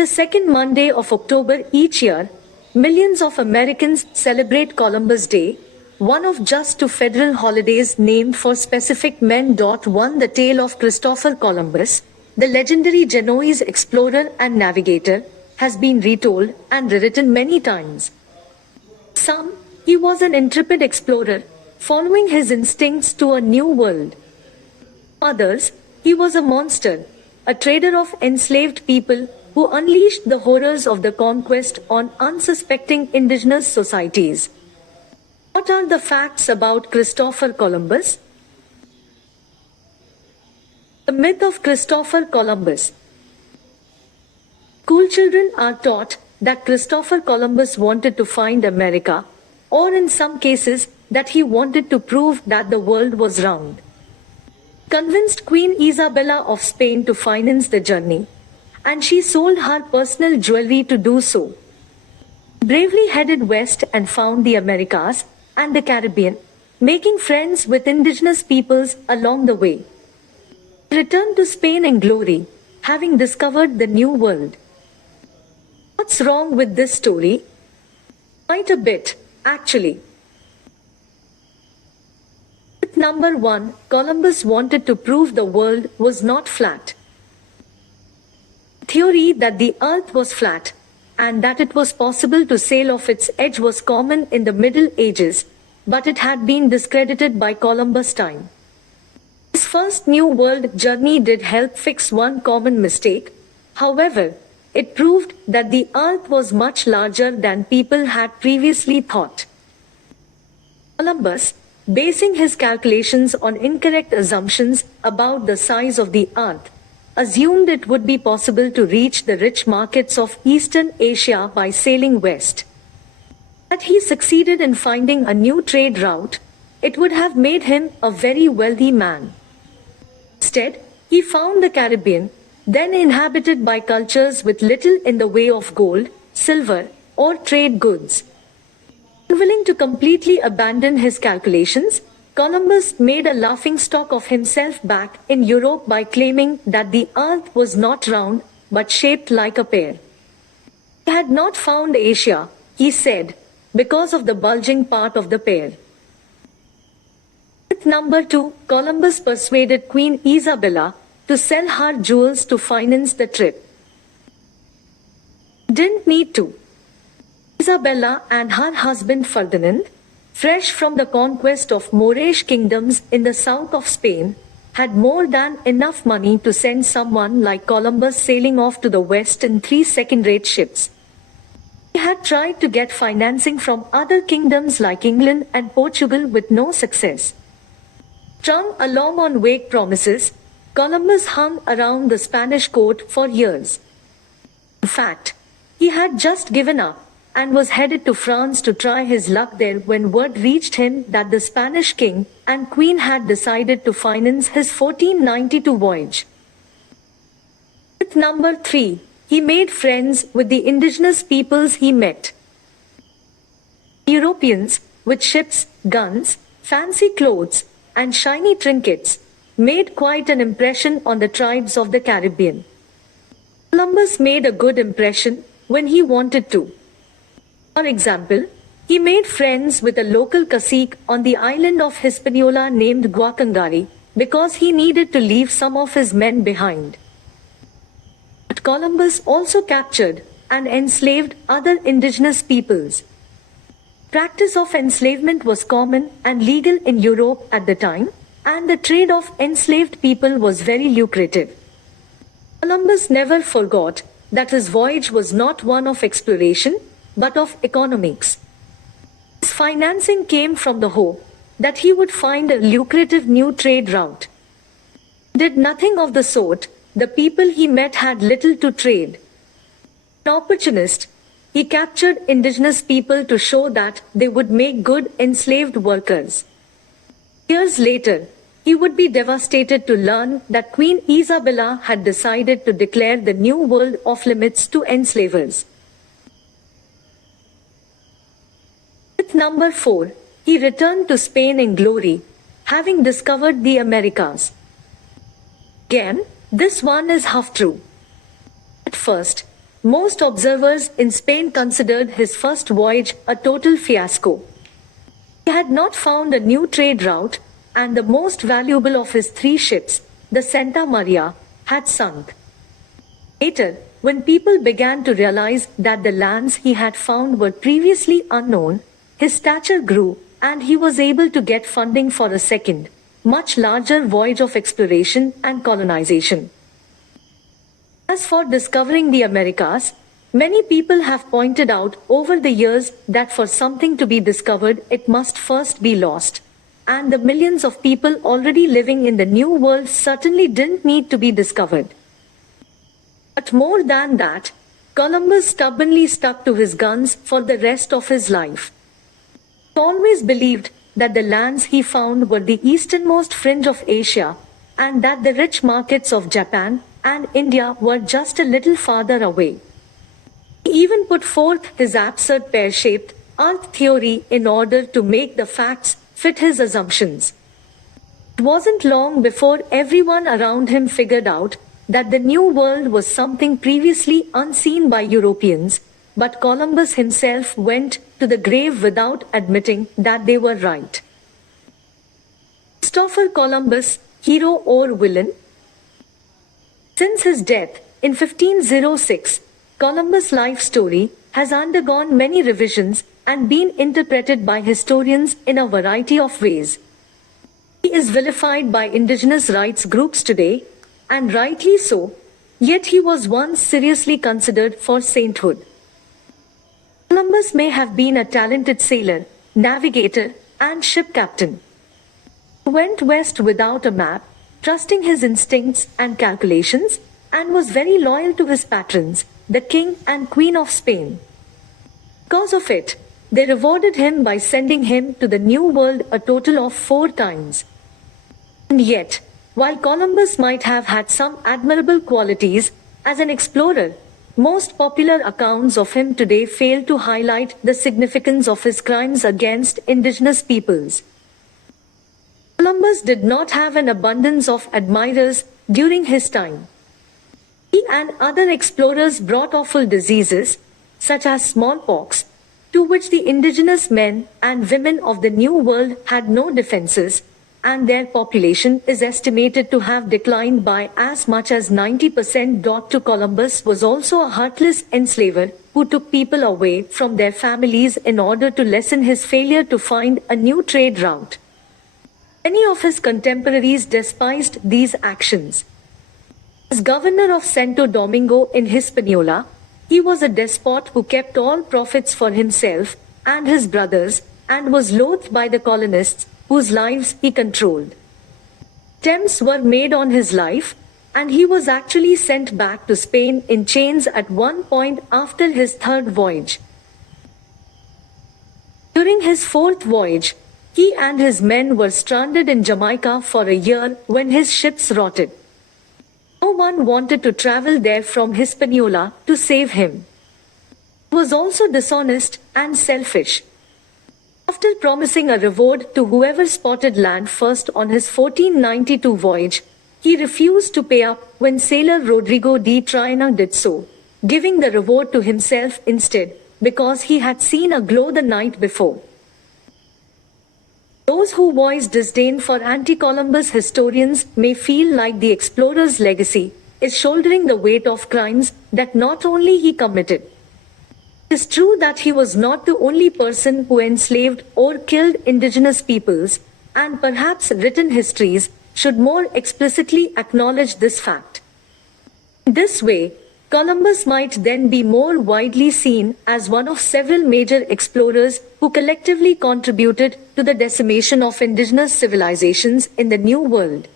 The second Monday of October each year, millions of Americans celebrate Columbus Day, one of just two federal holidays named for specific men. One, the tale of Christopher Columbus, the legendary Genoese explorer and navigator, has been retold and rewritten many times. Some, he was an intrepid explorer, following his instincts to a new world. Others, he was a monster, a trader of enslaved people who unleashed the horrors of the conquest on unsuspecting indigenous societies. What are the facts about Christopher Columbus? The myth of Christopher Columbus. School children are taught that Christopher Columbus wanted to find America, or in some cases, that he wanted to prove that the world was round. Convinced Queen Isabella of Spain to finance the journey, and she sold her personal jewelry to do so. Bravely headed west and found the Americas and the Caribbean, making friends with indigenous peoples along the way. Returned to Spain in glory, having discovered the new world. What's wrong with this story? Quite a bit, actually. Myth number 1, Columbus wanted to prove the world was not flat. Theory that the earth was flat and that it was possible to sail off its edge was common in the Middle Ages, but it had been discredited by Columbus' time. His first New World journey did help fix one common mistake. However, it proved that the earth was much larger than people had previously thought. Columbus, basing his calculations on incorrect assumptions about the size of the earth, assumed it would be possible to reach the rich markets of Eastern Asia by sailing west. Had he succeeded in finding a new trade route, it would have made him a very wealthy man. Instead, he found the Caribbean, then inhabited by cultures with little in the way of gold, silver, or trade goods. Unwilling to completely abandon his calculations, Columbus made a laughingstock of himself back in Europe by claiming that the earth was not round, but shaped like a pear. He had not found Asia, he said, because of the bulging part of the pear. Myth number 2, Columbus persuaded Queen Isabella to sell her jewels to finance the trip. Didn't need to. Isabella and her husband Ferdinand, fresh from the conquest of Moorish kingdoms in the south of Spain, had more than enough money to send someone like Columbus sailing off to the west in 3 second-rate ships. He had tried to get financing from other kingdoms like England and Portugal with no success. Strung along on vague promises, Columbus hung around the Spanish court for years. In fact, he had just given up and was headed to France to try his luck there when word reached him that the Spanish king and queen had decided to finance his 1492 voyage. Myth number 3, he made friends with the indigenous peoples he met. Europeans, with ships, guns, fancy clothes, and shiny trinkets, made quite an impression on the tribes of the Caribbean. Columbus made a good impression when he wanted to. For example, he made friends with a local cacique on the island of Hispaniola named Guacangari because he needed to leave some of his men behind. But Columbus also captured and enslaved other indigenous peoples. Practice of enslavement was common and legal in Europe at the time, and the trade of enslaved people was very lucrative. Columbus never forgot that his voyage was not one of exploration, but of economics. His financing came from the hope that he would find a lucrative new trade route. Did nothing of the sort. The people he met had little to trade. An opportunist, he captured indigenous people to show that they would make good enslaved workers. Years later, he would be devastated to learn that Queen Isabella had decided to declare the new world off limits to enslavers. Myth number 4, he returned to Spain in glory, having discovered the Americas. Again, this one is half true. At first, most observers in Spain considered his first voyage a total fiasco. He had not found a new trade route, and the most valuable of his 3 ships, the Santa Maria, had sunk. Later, when people began to realize that the lands he had found were previously unknown, his stature grew, and he was able to get funding for a second, much larger voyage of exploration and colonization. As for discovering the Americas, many people have pointed out over the years that for something to be discovered, it must first be lost. And the millions of people already living in the New World certainly didn't need to be discovered. But more than that, Columbus stubbornly stuck to his guns for the rest of his life. He always believed that the lands he found were the easternmost fringe of Asia, and that the rich markets of Japan and India were just a little farther away. He even put forth his absurd pear-shaped earth theory in order to make the facts fit his assumptions. It wasn't long before everyone around him figured out that the New World was something previously unseen by Europeans, but Columbus himself went to the grave without admitting that they were right. Christopher Columbus, hero or villain? Since his death in 1506, Columbus' life story has undergone many revisions and been interpreted by historians in a variety of ways. He is vilified by indigenous rights groups today, and rightly so, yet he was once seriously considered for sainthood. Columbus may have been a talented sailor, navigator, and ship captain. He went west without a map, trusting his instincts and calculations, and was very loyal to his patrons, the King and Queen of Spain. Because of it, they rewarded him by sending him to the New World a total of 4 times. And yet, while Columbus might have had some admirable qualities as an explorer, most popular accounts of him today fail to highlight the significance of his crimes against indigenous peoples. Columbus did not have an abundance of admirers during his time. He and other explorers brought awful diseases, such as smallpox, to which the indigenous men and women of the New World had no defenses, and their population is estimated to have declined by as much as 90%. To Columbus was also a heartless enslaver who took people away from their families in order to lessen his failure to find a new trade route. Many of his contemporaries despised these actions. As governor of Santo Domingo in Hispaniola, he was a despot who kept all profits for himself and his brothers, and was loathed by the colonists whose lives he controlled. Attempts were made on his life, and he was actually sent back to Spain in chains at one point after his 3rd voyage. During his 4th voyage, he and his men were stranded in Jamaica for a year when his ships rotted. No one wanted to travel there from Hispaniola to save him. He was also dishonest and selfish. After promising a reward to whoever spotted land first on his 1492 voyage, he refused to pay up when sailor Rodrigo de Triana did so, giving the reward to himself instead, because he had seen a glow the night before. Those who voice disdain for anti-Columbus historians may feel like the explorer's legacy is shouldering the weight of crimes that not only he committed. It is true that he was not the only person who enslaved or killed indigenous peoples, and perhaps written histories should more explicitly acknowledge this fact. In this way, Columbus might then be more widely seen as one of several major explorers who collectively contributed to the decimation of indigenous civilizations in the New World.